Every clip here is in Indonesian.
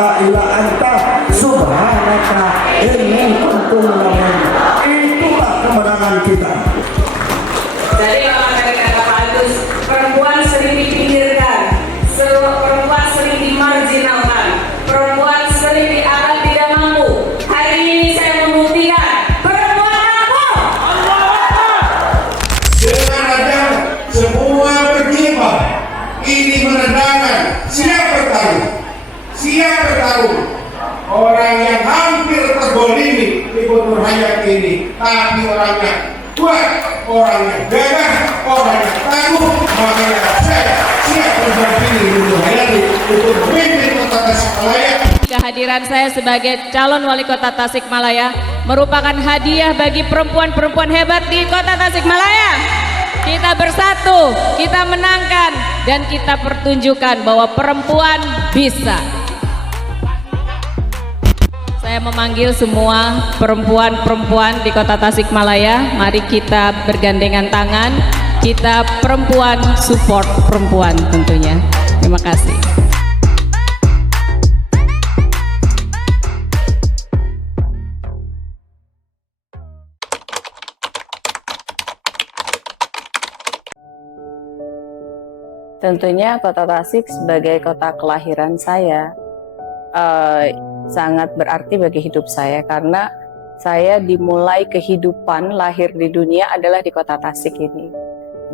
ilaha illa anta subhanaka inni kuntu minadh. Itulah kemenangan kita. Jadi kalau tadi kata Pak Agus, perempuan sering dipinggirkan, perempuan sering dimarginalkan, perempuan sering dianggap tidak mampu. Hari ini saya membuktikan perempuan mampu. Dengan ada semua berjibaku ini menandakan siap bertarung orang yang hampir terzalimi di Butuh Hayat ini, tapi orangnya kuat, orangnya gagah, orangnya tangguh. Makanya saya siap berdampingi Butuh Hayat untuk memimpin Kota Tasikmalaya. Kehadiran saya sebagai calon wali kota Tasikmalaya merupakan hadiah bagi perempuan-perempuan hebat di Kota Tasikmalaya. Kita bersatu, kita menangkan, dan kita pertunjukkan bahwa perempuan bisa. Saya memanggil semua perempuan-perempuan di Kota Tasikmalaya, mari kita bergandengan tangan, kita perempuan support perempuan tentunya. Terima kasih. Tentunya Kota Tasik sebagai kota kelahiran saya sangat berarti bagi hidup saya, karena saya dimulai kehidupan lahir di dunia adalah di Kota Tasik ini,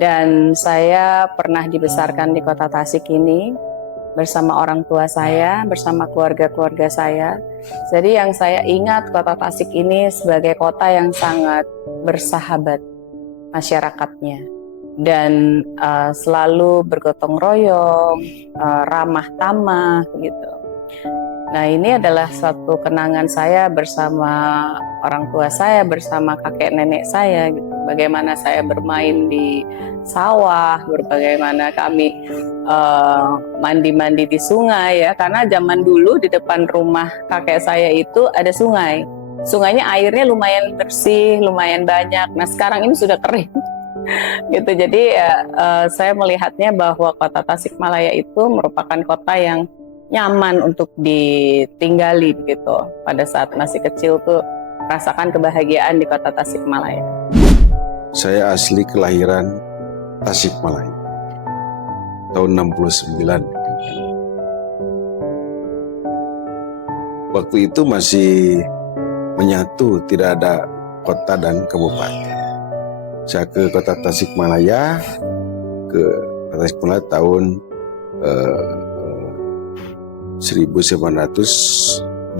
dan saya pernah dibesarkan di Kota Tasik ini bersama orang tua saya, bersama keluarga-keluarga saya. Jadi yang saya ingat Kota Tasik ini sebagai kota yang sangat bersahabat masyarakatnya, dan selalu bergotong royong, ramah tamah gitu. Nah, ini adalah satu kenangan saya bersama orang tua saya, bersama kakek nenek saya gitu. Bagaimana saya bermain di sawah, bagaimana kami mandi-mandi di sungai ya, karena zaman dulu di depan rumah kakek saya itu ada sungai. Sungainya airnya lumayan bersih, lumayan banyak. Nah, sekarang ini sudah kering. Gitu. Jadi saya melihatnya bahwa Kota Tasikmalaya itu merupakan kota yang nyaman untuk ditinggali gitu. Pada saat masih kecil tuh rasakan kebahagiaan di Kota Tasikmalaya. Saya asli kelahiran Tasikmalaya tahun 69. Waktu itu masih menyatu, tidak ada kota dan kabupaten. Saya ke Kota Tasikmalaya, tahun 1986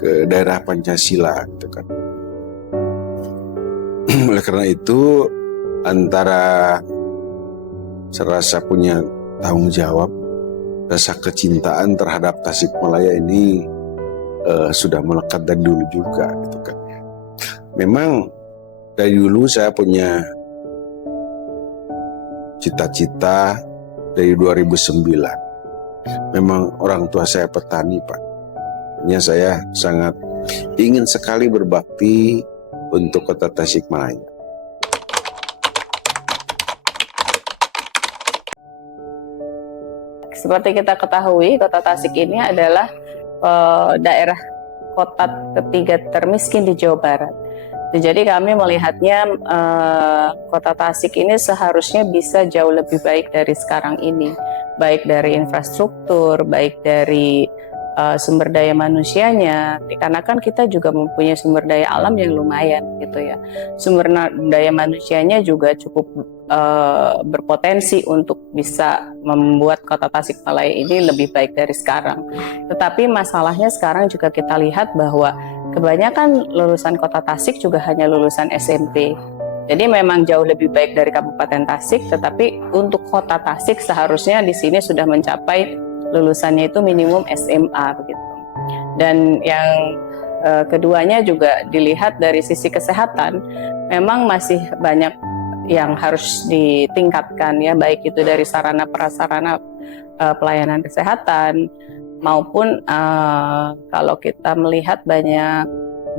ke daerah Pancasila gitu kan. Oleh karena itu, antara serasa punya tanggung jawab, rasa kecintaan terhadap Tasikmalaya ini sudah melekat dari dulu juga gitu kan. Memang dari dulu saya punya cita-cita dari 2009. Memang orang tua saya petani, Pak. Saya sangat ingin sekali berbakti untuk Kota Tasikmalaya. Seperti kita ketahui, Kota Tasik ini adalah daerah kota ketiga termiskin di Jawa Barat. Jadi kami melihatnya Kota Tasik ini seharusnya bisa jauh lebih baik dari sekarang ini, baik dari infrastruktur, baik dari sumber daya manusianya, karena kan kita juga mempunyai sumber daya alam yang lumayan gitu ya. Sumber daya manusianya juga cukup berpotensi untuk bisa membuat Kota Tasikmalaya ini lebih baik dari sekarang. Tetapi masalahnya sekarang juga kita lihat bahwa kebanyakan lulusan Kota Tasik juga hanya lulusan SMP. Jadi memang jauh lebih baik dari Kabupaten Tasik, tetapi untuk Kota Tasik seharusnya di sini sudah mencapai lulusannya itu minimum SMA begitu. Dan yang keduanya juga dilihat dari sisi kesehatan, memang masih banyak yang harus ditingkatkan ya, baik itu dari sarana prasarana pelayanan kesehatan maupun kalau kita melihat banyak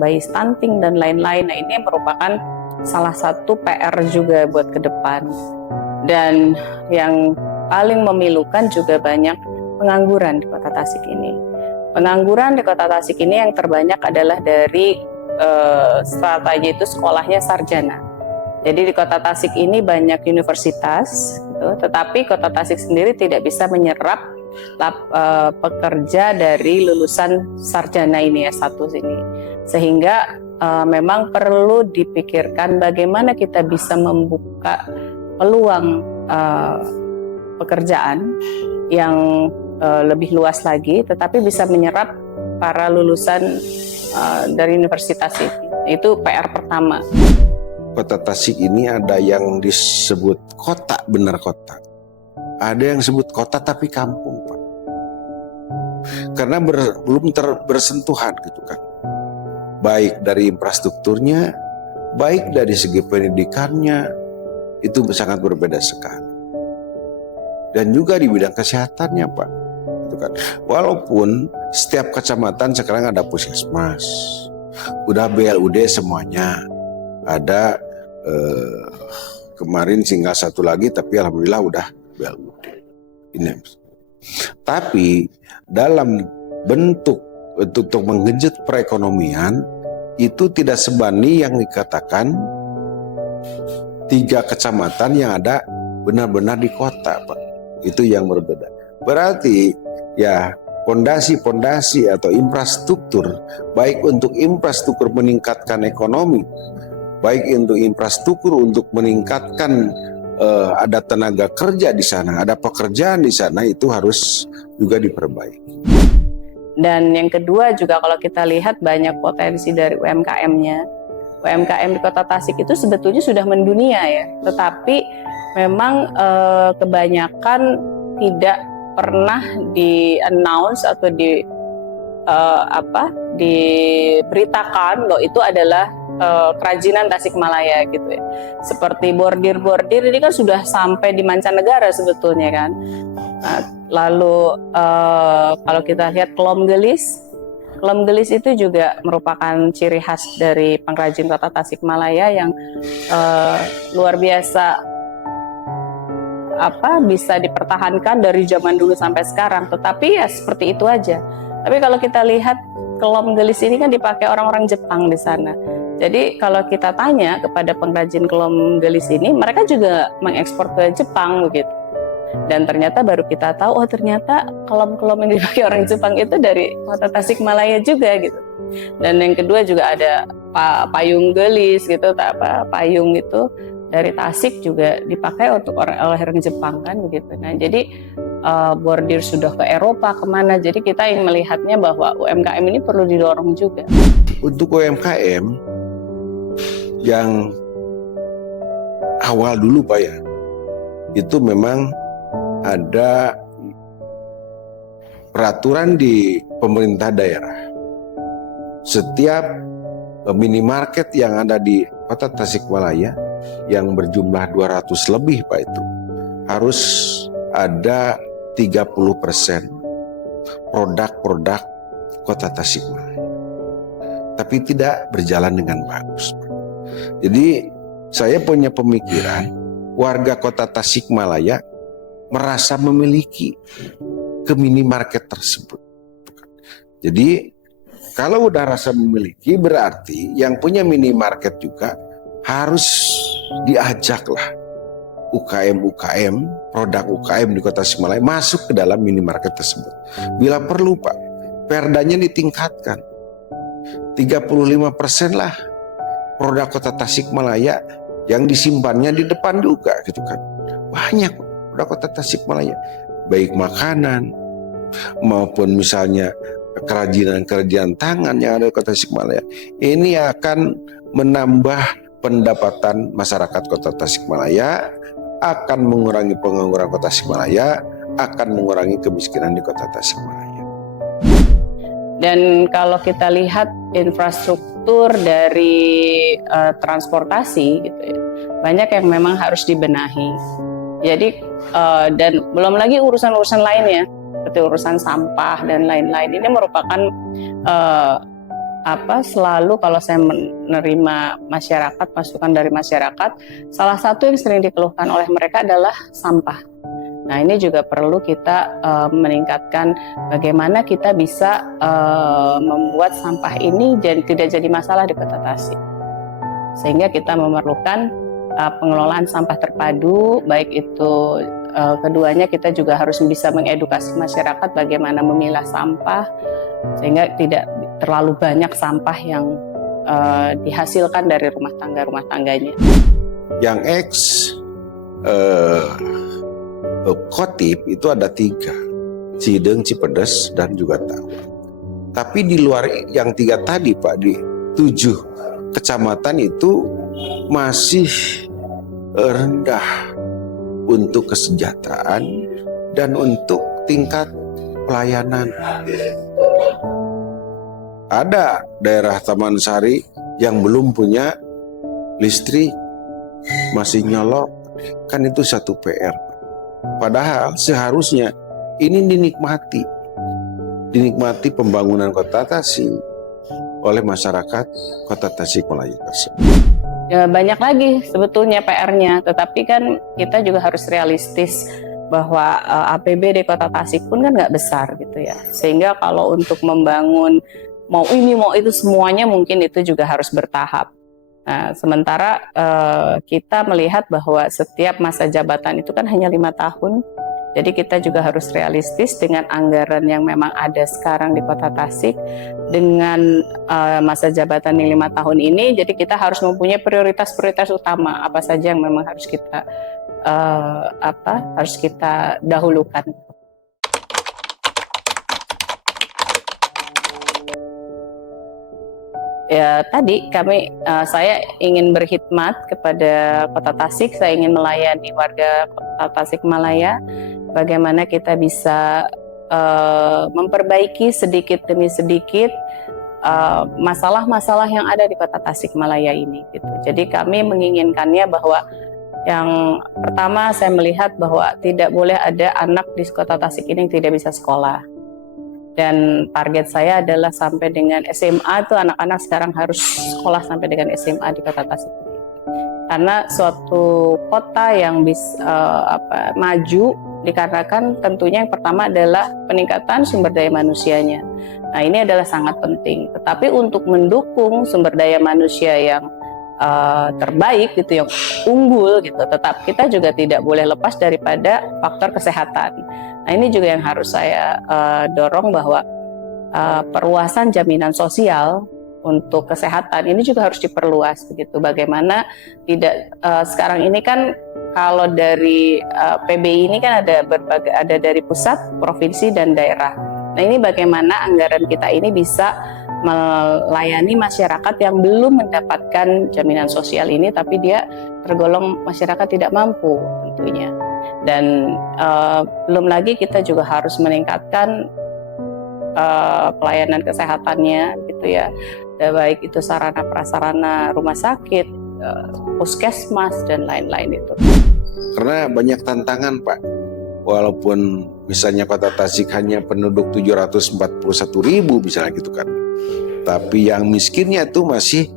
bayi stunting dan lain-lain. Nah, ini merupakan salah satu PR juga buat ke depan. Dan yang paling memilukan juga banyak pengangguran di Kota Tasik ini. Pengangguran di Kota Tasik ini yang terbanyak adalah dari stratanya itu sekolahnya sarjana. Jadi di Kota Tasik ini banyak universitas, gitu, tetapi Kota Tasik sendiri tidak bisa menyerap pekerja dari lulusan sarjana ini S1 ini. Sehingga memang perlu dipikirkan bagaimana kita bisa membuka peluang pekerjaan yang lebih luas lagi, tetapi bisa menyerap para lulusan dari universitas ini. Itu PR pertama. Kota Tasik ini ada yang disebut kota, benar kota. Ada yang sebut kota tapi kampung, Pak. Karena belum bersentuhan gitu kan. Baik dari infrastrukturnya, baik dari segi pendidikannya, itu sangat berbeda sekali. Dan juga di bidang kesehatannya, Pak. Gitu kan. Walaupun setiap kecamatan sekarang ada puskesmas, udah BLUD semuanya, ada kemarin tinggal satu lagi, tapi alhamdulillah udah BLUD. Ini. Tapi dalam bentuk untuk menggenjot perekonomian itu tidak sebanding yang dikatakan 3 kecamatan yang ada benar-benar di kota, Pak. Itu yang berbeda. Berarti ya fondasi-fondasi atau infrastruktur, baik untuk infrastruktur meningkatkan ekonomi, baik untuk infrastruktur untuk meningkatkan ada tenaga kerja di sana, ada pekerjaan di sana, itu harus juga diperbaiki. Dan yang kedua juga kalau kita lihat banyak potensi dari UMKM-nya. UMKM di Kota Tasik itu sebetulnya sudah mendunia ya, tetapi memang kebanyakan tidak pernah di-announce atau diberitakan bahwa itu adalah kerajinan Tasikmalaya gitu ya. Seperti bordir-bordir ini kan sudah sampai di mancanegara sebetulnya kan. Nah, lalu kalau kita lihat kelom gelis itu juga merupakan ciri khas dari pengrajin Kota Tasikmalaya yang luar biasa bisa dipertahankan dari zaman dulu sampai sekarang. Tetapi ya seperti itu aja. Tapi kalau kita lihat kelom gelis ini kan dipakai orang-orang Jepang di sana. Jadi kalau kita tanya kepada pengrajin kelom gelis ini, mereka juga mengekspor ke Jepang begitu. Dan ternyata baru kita tahu, oh ternyata kelom-kelom yang dipakai orang Jepang itu dari Kota Tasikmalaya juga gitu. Dan yang kedua juga ada payung gelis gitu, payung itu dari Tasik juga dipakai untuk oleh orang Jepang kan begitu. Nah jadi bordir sudah ke Eropa kemana, jadi kita ingin melihatnya bahwa UMKM ini perlu didorong juga. Untuk UMKM yang awal dulu Pak ya, itu memang ada peraturan di pemerintah daerah. Setiap minimarket yang ada di Kota Tasikmalaya yang berjumlah 200 lebih Pak itu harus ada 30% produk-produk Kota Tasikmalaya. Tapi tidak berjalan dengan bagus. Jadi saya punya pemikiran warga Kota Tasikmalaya merasa memiliki ke minimarket tersebut. Jadi kalau udah rasa memiliki berarti yang punya minimarket juga harus diajaklah UKM, produk UKM di Kota Tasikmalaya masuk ke dalam minimarket tersebut. Bila perlu Pak, perdanya ditingkatkan. 35% lah produk Kota Tasikmalaya yang disimpannya di depan juga gitu kan. Banyak produk Kota Tasikmalaya, baik makanan maupun misalnya kerajinan tangan yang ada di Kota Tasikmalaya. Ini akan menambah pendapatan masyarakat Kota Tasikmalaya, akan mengurangi pengangguran Kota Tasikmalaya, akan mengurangi kemiskinan di Kota Tasikmalaya. Dan kalau kita lihat infrastruktur dari transportasi gitu ya, banyak yang memang harus dibenahi. Jadi dan belum lagi urusan-urusan lainnya seperti urusan sampah dan lain-lain. Ini merupakan selalu kalau saya menerima masukan dari masyarakat, salah satu yang sering dikeluhkan oleh mereka adalah sampah. Nah, ini juga perlu kita meningkatkan bagaimana kita bisa membuat sampah ini tidak jadi masalah di Kota Tasik. Sehingga kita memerlukan pengelolaan sampah terpadu, baik itu keduanya kita juga harus bisa mengedukasi masyarakat bagaimana memilah sampah, sehingga tidak terlalu banyak sampah yang dihasilkan dari rumah tangganya. Yang X Kotip itu ada 3, Cideng, Cipedes, dan juga Tawang. Tapi di luar yang 3 tadi Pak, di 7 kecamatan itu masih rendah untuk kesejahteraan dan untuk tingkat pelayanan. Ada daerah Taman Sari yang belum punya listrik, masih nyolok, kan itu satu PR. Padahal seharusnya ini dinikmati pembangunan Kota Tasik oleh masyarakat Kota Tasikmalaya tersebut. Ya, banyak lagi sebetulnya PR-nya, tetapi kan kita juga harus realistis bahwa APBD Kota Tasik pun kan nggak besar gitu ya. Sehingga kalau untuk membangun mau ini mau itu semuanya mungkin itu juga harus bertahap. Nah, sementara kita melihat bahwa setiap masa jabatan itu kan hanya 5 tahun. Jadi kita juga harus realistis dengan anggaran yang memang ada sekarang di Kota Tasik dengan masa jabatan yang 5 tahun ini. Jadi kita harus mempunyai prioritas-prioritas utama apa saja yang memang harus kita dahulukan. Ya, tadi saya ingin berkhidmat kepada Kota Tasik, saya ingin melayani warga Kota Tasikmalaya, bagaimana kita bisa memperbaiki sedikit demi sedikit masalah-masalah yang ada di Kota Tasikmalaya ini. Gitu. Jadi kami menginginkannya bahwa yang pertama saya melihat bahwa tidak boleh ada anak di Kota Tasik ini yang tidak bisa sekolah. Dan target saya adalah sampai dengan SMA itu anak-anak sekarang harus sekolah sampai dengan SMA di Kota Tasik. Karena suatu kota yang bisa maju dikarenakan tentunya yang pertama adalah peningkatan sumber daya manusianya. Nah, ini adalah sangat penting. Tetapi untuk mendukung sumber daya manusia yang terbaik gitu, yang unggul gitu, tetap kita juga tidak boleh lepas daripada faktor kesehatan. Nah, ini juga yang harus saya dorong bahwa perluasan jaminan sosial untuk kesehatan ini juga harus diperluas begitu. Bagaimana tidak sekarang ini kan kalau dari PBI ini kan ada dari pusat, provinsi dan daerah. Nah, ini bagaimana anggaran kita ini bisa melayani masyarakat yang belum mendapatkan jaminan sosial ini, tapi dia tergolong masyarakat tidak mampu tentunya. Dan belum lagi kita juga harus meningkatkan pelayanan kesehatannya gitu ya, baik itu sarana prasarana rumah sakit, puskesmas dan lain-lain itu. Karena banyak tantangan Pak, walaupun misalnya Kota Tasik hanya penduduk 741.000 misalnya gitu kan, tapi yang miskinnya itu masih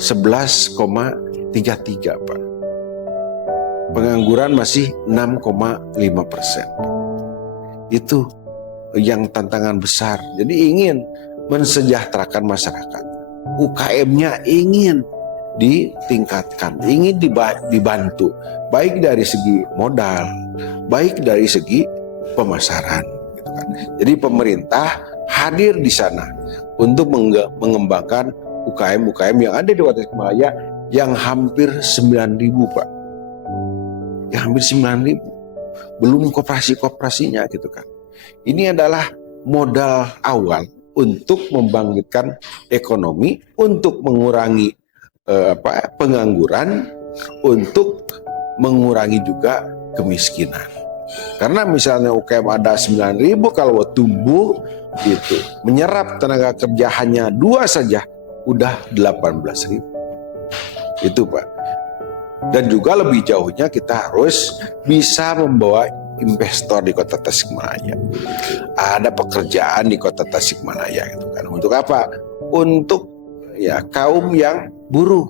11,33 Pak. Pengangguran masih 6,5%. Itu yang tantangan besar. Jadi ingin mensejahterakan masyarakat. UKM-nya ingin ditingkatkan, ingin dibantu, baik dari segi modal, baik dari segi pemasaran. Gitu kan. Jadi pemerintah hadir di sana untuk mengembangkan UKM-UKM yang ada di Kota Tasikmalaya yang hampir 9.000 Pak. Yang hampir 9.000. Belum koperasi-koperasinya gitu kan. Ini adalah modal awal untuk membangkitkan ekonomi, untuk mengurangi pengangguran, untuk mengurangi juga kemiskinan. Karena misalnya UKM ada 9.000, kalau tumbuh gitu, menyerap tenaga kerja hanya 2 saja, udah 18.000. Itu Pak. Dan juga lebih jauhnya kita harus bisa membawa investor di Kota Tasikmalaya. Ada pekerjaan di Kota Tasikmalaya gitu kan. Untuk apa? Untuk ya kaum yang buruh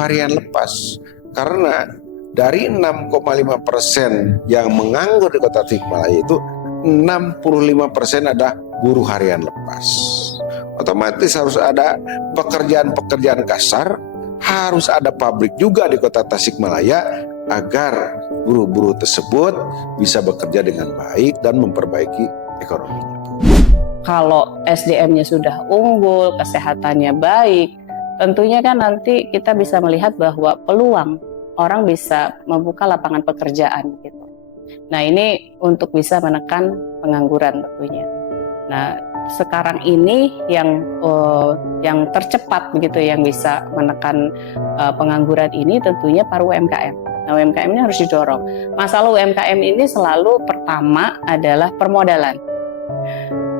harian lepas. Karena dari 6,5% yang menganggur di Kota Tasikmalaya itu 65% ada buruh harian lepas. Otomatis harus ada pekerjaan-pekerjaan kasar, harus ada pabrik juga di Kota Tasikmalaya agar buruh-buruh tersebut bisa bekerja dengan baik dan memperbaiki ekonominya. Kalau SDM-nya sudah unggul, kesehatannya baik, tentunya kan nanti kita bisa melihat bahwa peluang orang bisa membuka lapangan pekerjaan gitu. Nah, ini untuk bisa menekan pengangguran tentunya. Nah, sekarang ini yang tercepat begitu yang bisa menekan pengangguran ini tentunya para UMKM. Nah, UMKM ini harus didorong. Masalah UMKM ini selalu pertama adalah permodalan.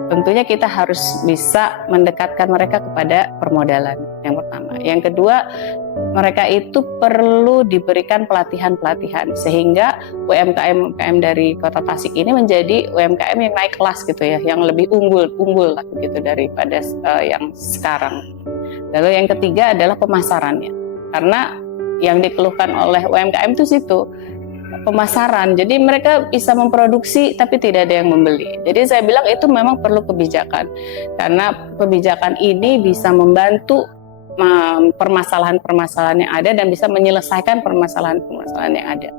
Tentunya kita harus bisa mendekatkan mereka kepada permodalan yang pertama. Yang kedua, mereka itu perlu diberikan pelatihan-pelatihan sehingga UMKM dari Kota Tasik ini menjadi UMKM yang naik kelas gitu ya, yang lebih unggul lah gitu daripada yang sekarang. Lalu yang ketiga adalah pemasarannya, karena yang dikeluhkan oleh UMKM itu situ pemasaran. Jadi mereka bisa memproduksi tapi tidak ada yang membeli. Jadi saya bilang itu memang perlu kebijakan, karena kebijakan ini bisa membantu permasalahan-permasalahan yang ada dan bisa menyelesaikan permasalahan-permasalahan yang ada.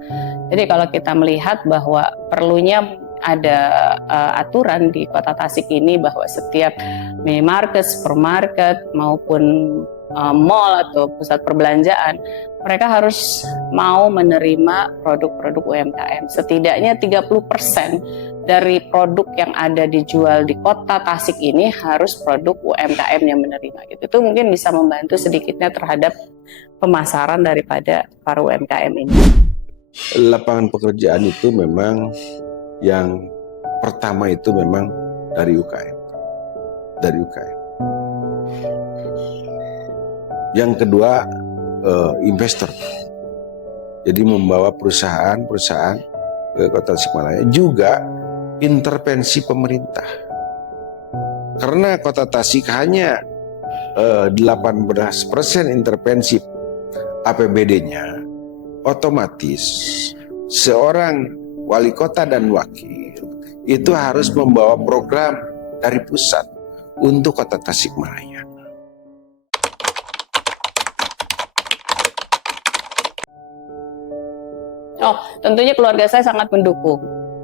Jadi kalau kita melihat bahwa perlunya ada aturan di Kota Tasik ini bahwa setiap minimarket, supermarket maupun mall atau pusat perbelanjaan, mereka harus mau menerima produk-produk UMKM. Setidaknya 30% dari produk yang ada dijual di Kota Tasik ini harus produk UMKM yang menerima. Itu mungkin bisa membantu sedikitnya terhadap pemasaran daripada para UMKM ini. Lapangan pekerjaan itu memang yang pertama itu memang dari UKM. Dari UKM. Yang kedua, investor. Jadi membawa perusahaan-perusahaan ke Kota Tasikmalaya, juga intervensi pemerintah. Karena Kota Tasik hanya 18% intervensi APBD-nya, otomatis seorang wali kota dan wakil itu harus membawa program dari pusat untuk Kota Tasikmalaya. Oh, tentunya keluarga saya sangat mendukung,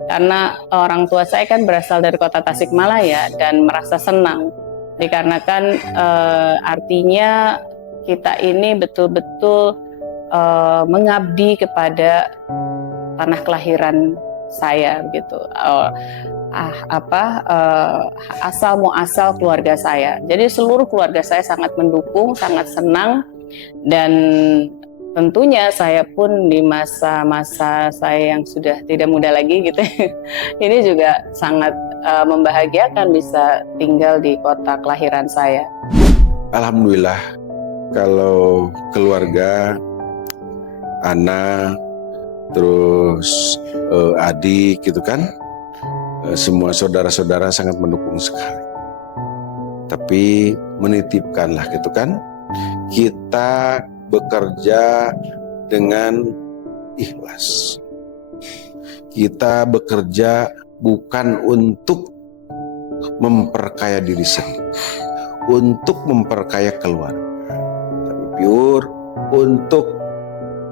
karena orang tua saya kan berasal dari Kota Tasikmalaya dan merasa senang dikarenakan artinya kita ini betul-betul mengabdi kepada tanah kelahiran saya gitu. Asal muasal keluarga saya. Jadi seluruh keluarga saya sangat mendukung, sangat senang, dan tentunya saya pun di masa-masa saya yang sudah tidak muda lagi gitu, ini juga sangat membahagiakan bisa tinggal di kota kelahiran saya. Alhamdulillah, kalau keluarga, anak, terus adik gitu kan, semua saudara-saudara sangat mendukung sekali. Tapi menitipkanlah gitu kan, kita bekerja dengan ikhlas. Kita bekerja bukan untuk memperkaya diri sendiri, untuk memperkaya keluarga, tapi pure untuk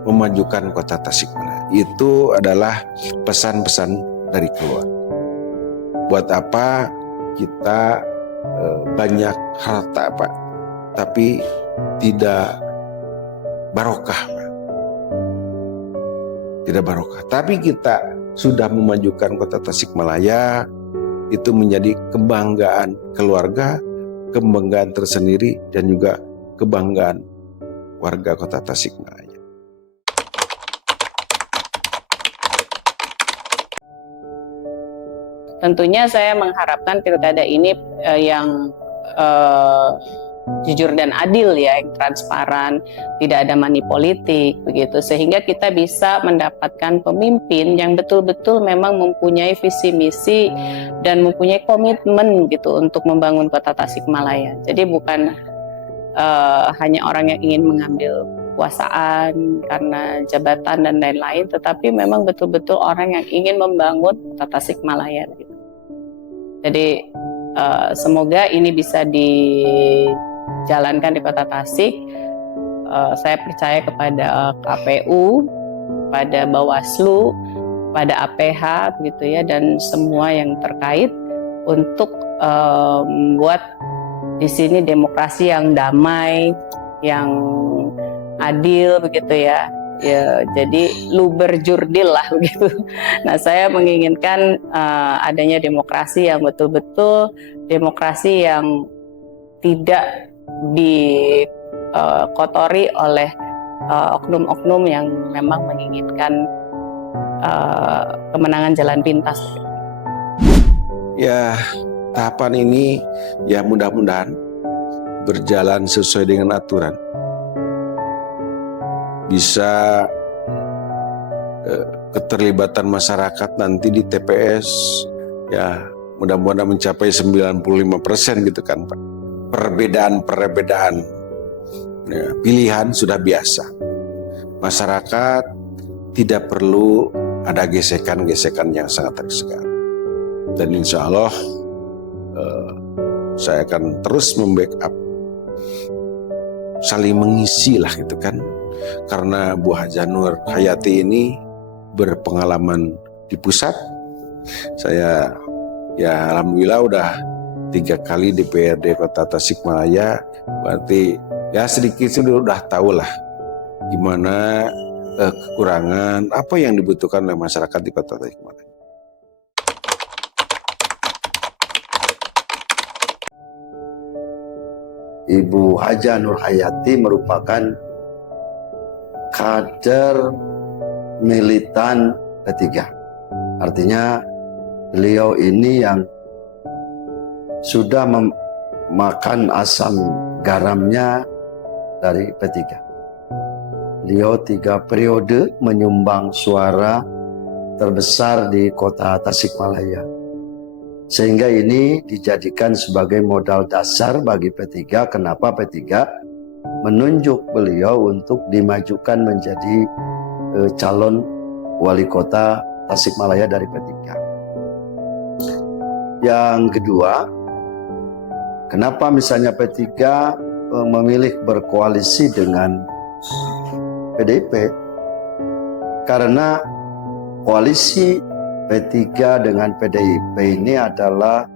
memajukan Kota Tasikmalaya. Itu adalah pesan-pesan dari keluarga. Buat apa kita banyak harta Pak, tapi tidak barokah, tidak barokah. Tapi kita sudah memajukan Kota Tasikmalaya, itu menjadi kebanggaan keluarga, kebanggaan tersendiri, dan juga kebanggaan warga Kota Tasikmalaya. Tentunya saya mengharapkan pilkada ini yang jujur dan adil ya, yang transparan, tidak ada money politik begitu, sehingga kita bisa mendapatkan pemimpin yang betul-betul memang mempunyai visi misi dan mempunyai komitmen gitu untuk membangun Kota Tasikmalaya. Jadi bukan hanya orang yang ingin mengambil kekuasaan, karena jabatan dan lain-lain, tetapi memang betul-betul orang yang ingin membangun Kota Tasikmalaya. Gitu. Jadi semoga ini bisa dijalankan di Kota Tasik. Saya percaya kepada KPU, pada Bawaslu, pada APH, gitu ya, dan semua yang terkait untuk membuat di sini demokrasi yang damai, yang adil, begitu ya. Ya, jadi luber jurdil lah begitu. Nah, saya menginginkan adanya demokrasi yang betul-betul demokrasi yang tidak dikotori oleh oknum-oknum yang memang menginginkan kemenangan jalan pintas. Ya, tahapan ini ya mudah-mudahan berjalan sesuai dengan aturan. Bisa keterlibatan masyarakat nanti di TPS ya mudah-mudahan mencapai 95% gitu kan Pak. Perbedaan ya, pilihan sudah biasa. Masyarakat tidak perlu ada gesekan-gesekan yang sangat tersegar. Dan insya Allah saya akan terus membackup, saling mengisi lah gitu kan. Karena Bu Hajah Nur Hayati ini berpengalaman di pusat. Saya ya alhamdulillah udah 3 kali DPRD Kota Tasikmalaya, berarti ya sedikit udah tahu lah gimana kekurangan apa yang dibutuhkan oleh masyarakat di Kota Tasikmalaya. Ibu Hajah Nur Hayati merupakan kader militan P3. Artinya beliau ini yang sudah memakan asam garamnya dari P3. Beliau 3 periode menyumbang suara terbesar di Kota Tasikmalaya. Sehingga ini dijadikan sebagai modal dasar bagi P3. Kenapa P3 menunjuk beliau untuk dimajukan menjadi calon wali kota Tasikmalaya dari P3. Yang kedua, kenapa misalnya P3 memilih berkoalisi dengan PDIP? Karena koalisi P3 dengan PDIP ini adalah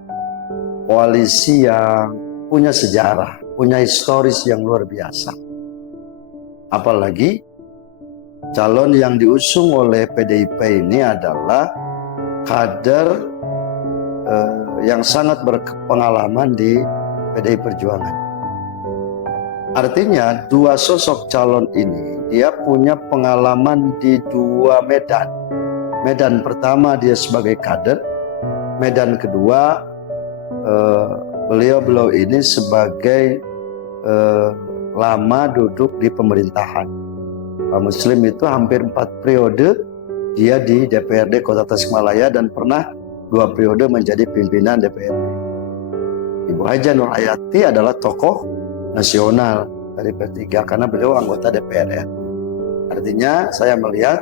koalisi yang punya sejarah, punya historis yang luar biasa. Apalagi calon yang diusung oleh PDIP ini adalah kader yang sangat berpengalaman di PDI Perjuangan. Artinya 2 sosok calon ini dia punya pengalaman di 2 medan. Medan pertama dia sebagai kader, medan kedua beliau ini sebagai lama duduk di pemerintahan. Pak Muslim itu hampir 4 periode dia di DPRD Kota Tasikmalaya dan pernah 2 periode menjadi pimpinan DPRD. Ibu Hajah Nur Hayati adalah tokoh nasional dari P3 karena beliau anggota DPR ya. Artinya saya melihat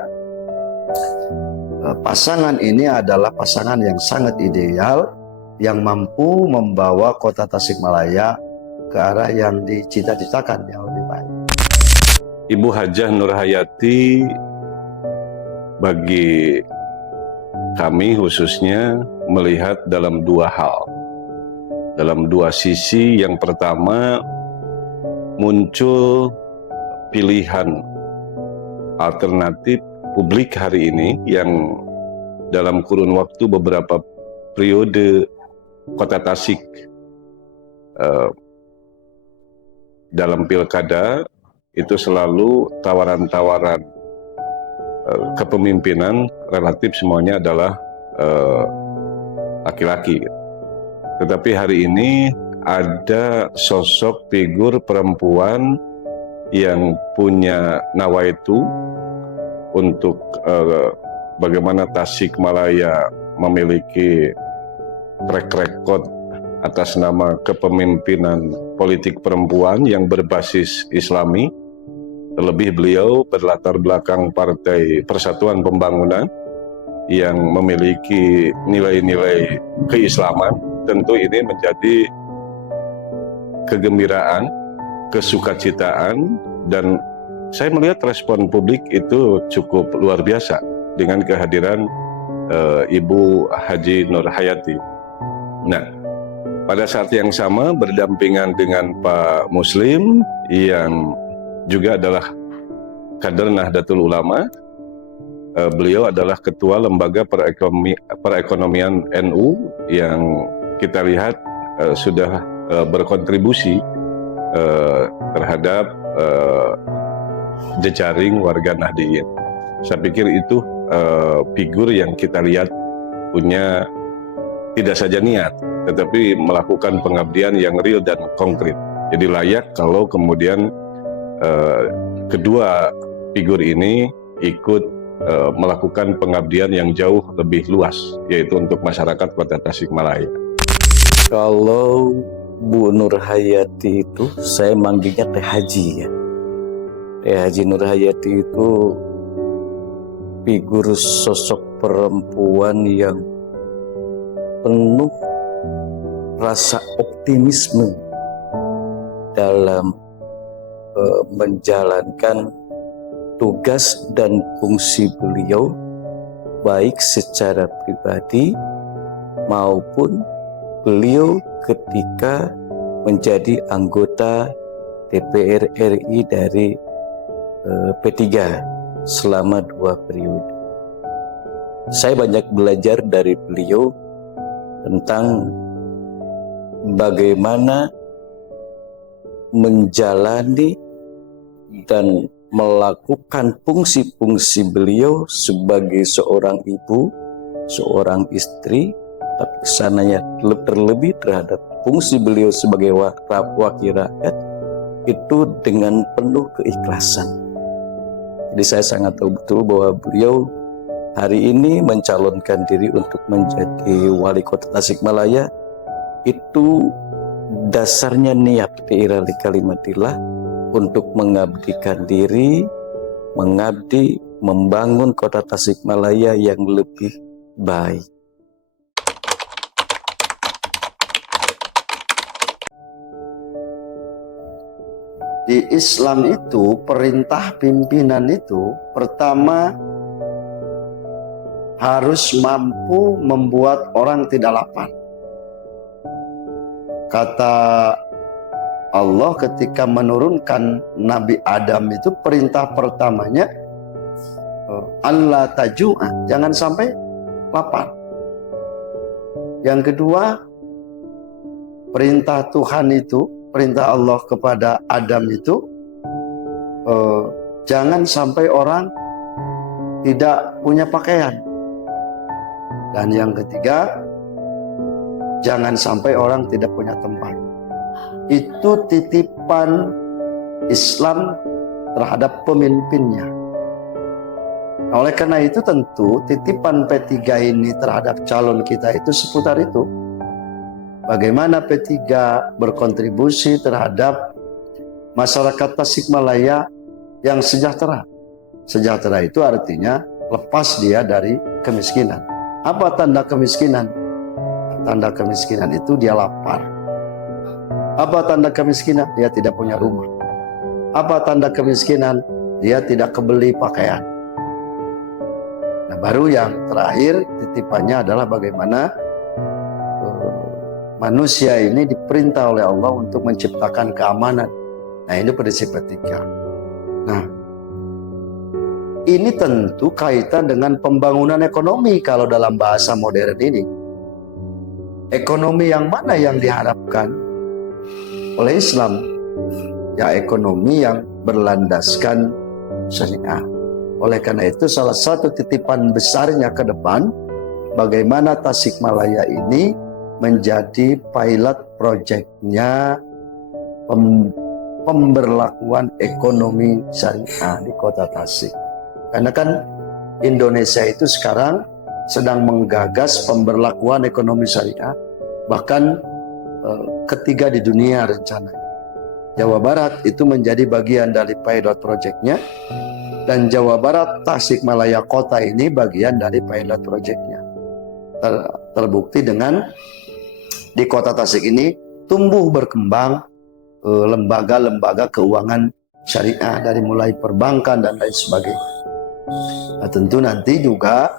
pasangan ini adalah pasangan yang sangat ideal yang mampu membawa Kota Tasikmalaya ke arah yang dicita-citakan yang lebih baik. Ibu Hajah Nur Hayati bagi kami khususnya melihat dalam 2 hal, dalam 2 sisi. Yang pertama, muncul pilihan alternatif publik hari ini yang dalam kurun waktu beberapa periode Kota Tasik dalam pilkada itu selalu tawaran-tawaran kepemimpinan relatif semuanya adalah laki-laki. Tetapi hari ini ada sosok figur perempuan yang punya nawaitu untuk bagaimana Tasikmalaya memiliki track record atas nama kepemimpinan politik perempuan yang berbasis Islami, Terlebih beliau berlatar belakang Partai Persatuan Pembangunan yang memiliki nilai-nilai keislaman. Tentu ini menjadi kegembiraan, kesukacitaan, dan saya melihat respon publik itu cukup luar biasa dengan kehadiran Ibu Haji Nur Hayati. Nah, pada saat yang sama berdampingan dengan Pak Muslim yang juga adalah kader Nahdlatul Ulama. Beliau adalah ketua lembaga perekonomian NU yang kita lihat sudah berkontribusi terhadap jejaring warga Nahdliyin. Saya pikir itu figur yang kita lihat punya tidak saja niat, tetapi melakukan pengabdian yang real dan konkret. Jadi layak kalau kemudian kedua figur ini ikut melakukan pengabdian yang jauh lebih luas, yaitu untuk masyarakat Kota Tasikmalaya. Kalau Bu Nur Hayati itu, saya manggilnya Teh Haji ya. Teh Haji Nur Hayati itu figur sosok perempuan yang penuh rasa optimisme dalam menjalankan tugas dan fungsi beliau, baik secara pribadi maupun beliau ketika menjadi anggota DPR RI dari P3 selama 2 periode. Saya banyak belajar dari beliau tentang bagaimana menjalani dan melakukan fungsi-fungsi beliau sebagai seorang ibu, seorang istri, tapi kesananya terlebih terhadap fungsi beliau sebagai wakil rakyat itu dengan penuh keikhlasan. Jadi saya sangat tahu betul bahwa beliau hari ini mencalonkan diri untuk menjadi wali kota Tasikmalaya itu dasarnya niat fi'ilali kalimatillah untuk mengabdikan diri, mengabdi, membangun kota Tasikmalaya yang lebih baik. Di Islam itu perintah pimpinan itu pertama harus mampu membuat orang tidak lapar. Kata Allah ketika menurunkan Nabi Adam itu perintah pertamanya Allah taju'a, jangan sampai lapar. Yang kedua, perintah Tuhan itu, perintah Allah kepada Adam itu jangan sampai orang tidak punya pakaian. Dan yang ketiga, jangan sampai orang tidak punya tempat. Itu titipan Islam terhadap pemimpinnya. Oleh karena itu tentu titipan P3 ini terhadap calon kita itu seputar itu. Bagaimana P3 berkontribusi terhadap masyarakat Tasikmalaya yang sejahtera. Sejahtera itu artinya lepas dia dari kemiskinan. Apa tanda kemiskinan? Tanda kemiskinan itu dia lapar. Apa tanda kemiskinan? Dia tidak punya rumah. Apa tanda kemiskinan? Dia tidak kebeli pakaian. Nah, baru yang terakhir titipannya adalah bagaimana manusia ini diperintah oleh Allah untuk menciptakan keamanan. Nah, ini prinsip ketiga. Nah, ini tentu kaitan dengan pembangunan ekonomi kalau dalam bahasa modern ini. Ekonomi yang mana yang diharapkan oleh Islam? Ya, ekonomi yang berlandaskan syariah. Oleh karena itu salah satu titipan besarnya ke depan, bagaimana Tasikmalaya ini menjadi pilot projectnya pemberlakuan ekonomi syariah di kota Tasik. Karena kan Indonesia itu sekarang sedang menggagas pemberlakuan ekonomi syariah, bahkan ketiga di dunia rencananya. Jawa Barat itu menjadi bagian dari pilot projectnya, dan Jawa Barat Tasikmalaya Kota ini bagian dari pilot projectnya. Terbukti dengan di Kota Tasik ini tumbuh berkembang lembaga-lembaga keuangan syariah dari mulai perbankan dan lain sebagainya. Nah, tentu nanti juga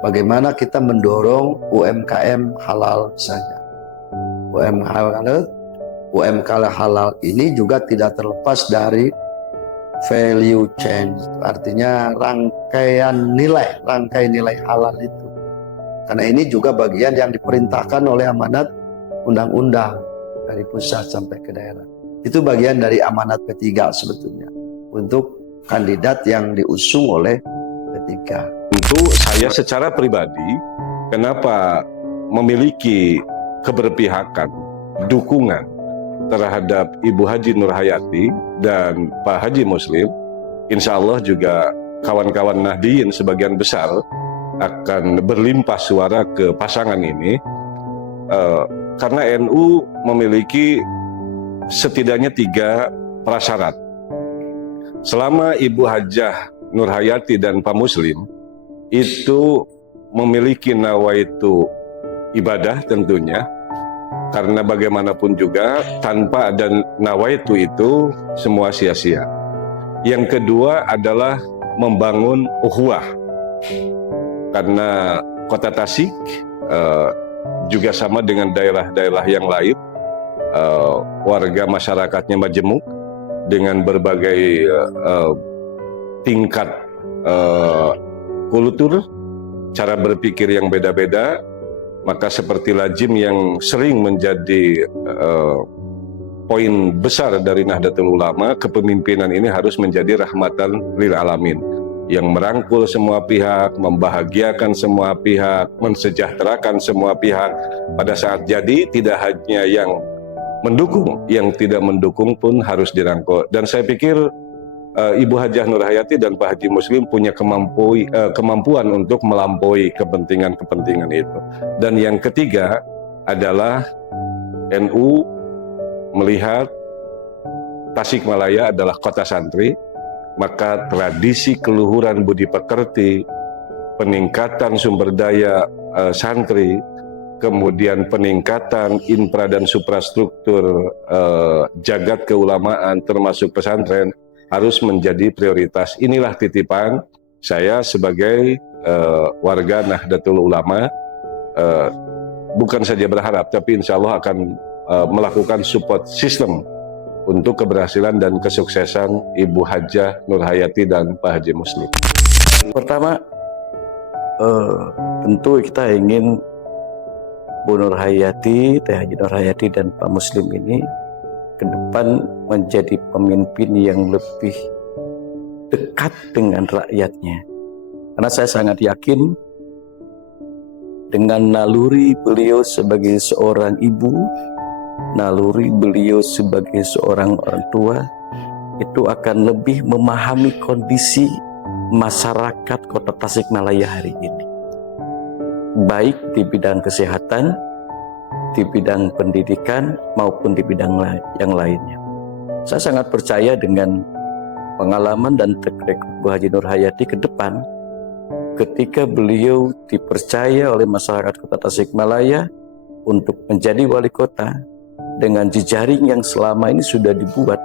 bagaimana kita mendorong UMKM halal saja. UMKM halal ini juga tidak terlepas dari value chain, artinya rangkaian nilai halal itu. Karena ini juga bagian yang diperintahkan oleh amanat undang-undang dari pusat sampai ke daerah. Itu bagian dari amanat P3 sebetulnya untuk kandidat yang diusung oleh P3. Tentu saya secara pribadi, kenapa memiliki keberpihakan, dukungan terhadap Ibu Haji Nur Hayati dan Pak Haji Muslim, insya Allah juga kawan-kawan Nahdliyin sebagian besar akan berlimpah suara ke pasangan ini, karena NU memiliki setidaknya 3 prasyarat. Selama Ibu Hajah Nur Hayati dan Pak Muslim itu memiliki nawaitu ibadah tentunya, karena bagaimanapun juga tanpa ada nawaitu itu semua sia-sia. Yang kedua adalah membangun ukhuwah, karena Kota Tasik juga sama dengan daerah-daerah yang lain, warga masyarakatnya majemuk dengan berbagai tingkat kultur, cara berpikir yang beda-beda. Maka seperti lazim yang sering menjadi poin besar dari Nahdlatul Ulama, kepemimpinan ini harus menjadi rahmatan lil alamin, yang merangkul semua pihak, membahagiakan semua pihak, mensejahterakan semua pihak. Pada saat jadi tidak hanya yang mendukung, yang tidak mendukung pun harus dirangkul. Dan saya pikir Ibu Hajah Nur Hayati dan Pak Haji Muslim punya kemampuan untuk melampaui kepentingan-kepentingan itu. Dan yang ketiga adalah NU melihat Tasikmalaya adalah kota santri, maka tradisi keluhuran budi pekerti, peningkatan sumber daya santri, kemudian peningkatan infra dan suprastruktur jagat keulamaan termasuk pesantren harus menjadi prioritas. Inilah titipan saya sebagai warga Nahdlatul Ulama, bukan saja berharap, tapi insya Allah akan melakukan support system untuk keberhasilan dan kesuksesan Ibu Hajah Nur Hayati dan Pak Haji Muslim. Pertama, tentu kita ingin Bu Nur Hayati, Teh Haji Nur Hayati dan Pak Muslim ini ke depan menjadi pemimpin yang lebih dekat dengan rakyatnya. Karena saya sangat yakin dengan naluri beliau sebagai seorang ibu, naluri beliau sebagai seorang orang tua, itu akan lebih memahami kondisi masyarakat Kota Tasikmalaya hari ini. Baik di bidang kesehatan, di bidang pendidikan maupun di bidang yang lainnya. Saya sangat percaya dengan pengalaman dan track record Bu Haji Nur Hayati ke depan, ketika beliau dipercaya oleh masyarakat Kota Tasikmalaya untuk menjadi wali kota dengan jejaring yang selama ini sudah dibuat,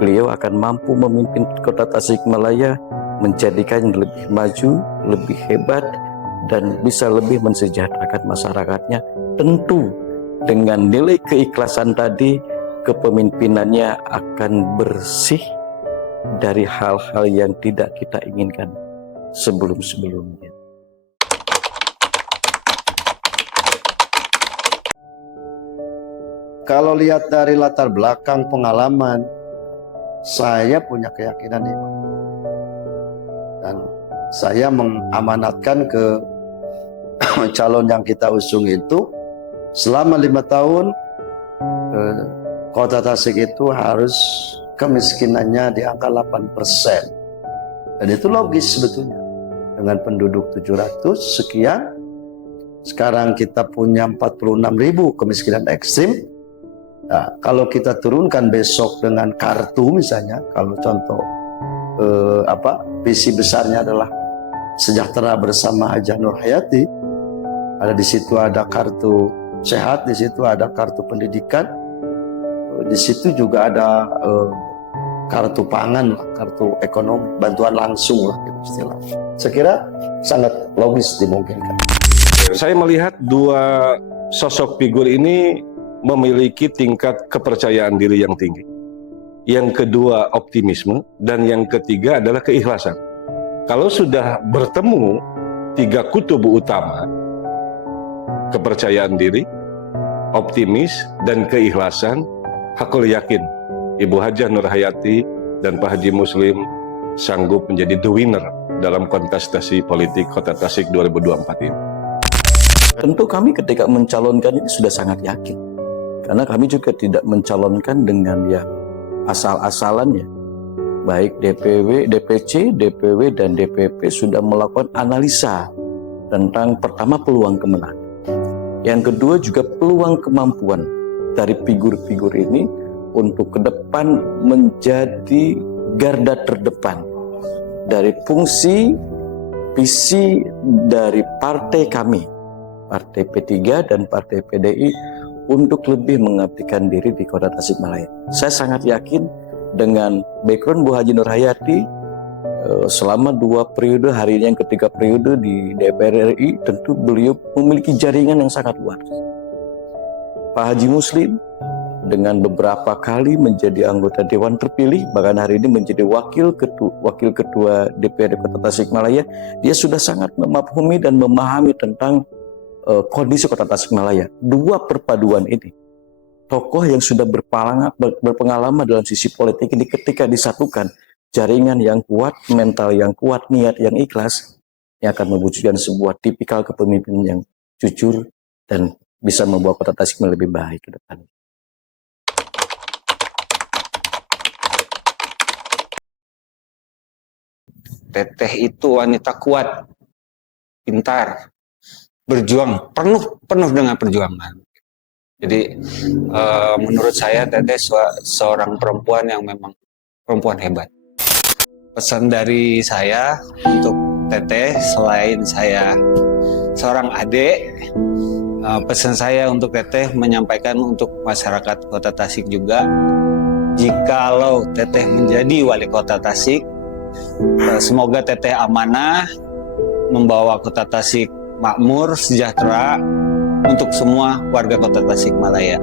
beliau akan mampu memimpin Kota Tasikmalaya, menjadikan lebih maju, lebih hebat, dan bisa lebih mensejahterakan masyarakatnya. Tentu dengan nilai keikhlasan tadi, kepemimpinannya akan bersih dari hal-hal yang tidak kita inginkan sebelum-sebelumnya. Kalau lihat dari latar belakang pengalaman, saya punya keyakinan ini. Dan saya mengamanatkan ke calon yang kita usung itu, selama 5 tahun Kota Tasik itu harus kemiskinannya di angka 8%. Dan itu logis sebetulnya. Dengan penduduk 700 sekian, sekarang kita punya 46.000 kemiskinan ekstrim, Nah, kalau kita turunkan besok dengan kartu misalnya, kalau contoh visi besarnya adalah sejahtera bersama Hajah Nur Hayati, ada di situ ada kartu sehat, di situ ada kartu pendidikan, di situ juga ada kartu pangan, kartu ekonomi, bantuan langsung lah istilahnya. Saya kira sangat logis dimungkinkan. Saya melihat dua sosok figur ini memiliki tingkat kepercayaan diri yang tinggi. Yang kedua optimisme, dan yang ketiga adalah keikhlasan. Kalau sudah bertemu tiga kutub utama, kepercayaan diri, optimis, dan keikhlasan, aku yakin Ibu Hajah Nur Hayati dan Pak Haji Muslim sanggup menjadi the winner dalam kontestasi politik Kota Tasik 2024 ini. Tentu kami ketika mencalonkan ini sudah sangat yakin. Karena kami juga tidak mencalonkan dengan yang asal-asalannya. Baik DPW, DPC, DPW, dan DPP sudah melakukan analisa tentang pertama peluang kemenangan. Yang kedua juga peluang kemampuan dari figur-figur ini untuk ke depan menjadi garda terdepan dari fungsi visi dari partai kami, Partai P3 dan Partai PDI, untuk lebih mengabdikan diri di Kota Tasikmalaya. Saya sangat yakin dengan background Bu Haji Nur Hayati selama 2 periode, hari ini yang ketiga periode di DPR RI, tentu beliau memiliki jaringan yang sangat luas. Pak Haji Muslim dengan beberapa kali menjadi anggota Dewan terpilih, bahkan hari ini menjadi wakil ketua DPRD Kota Tasikmalaya, dia sudah sangat memahami dan memahami tentang kondisi Kota Tasikmalaya. Dua perpaduan ini, tokoh yang sudah berpengalaman dalam sisi politik ini, ketika disatukan, jaringan yang kuat, mental yang kuat, niat yang ikhlas, yang akan mewujudkan sebuah tipikal kepemimpinan yang jujur dan bisa membawa Kota Tasikmalaya lebih baik ke depan. Teteh itu wanita kuat, pintar, berjuang, penuh dengan perjuangan. Jadi menurut saya Teteh seorang perempuan yang memang perempuan hebat. Pesan dari saya untuk Teteh, selain saya seorang adik, pesan saya untuk Teteh menyampaikan untuk masyarakat Kota Tasik juga, jikalau Teteh menjadi wali Kota Tasik, semoga Teteh amanah membawa Kota Tasik makmur, sejahtera untuk semua warga Kota Tasikmalaya.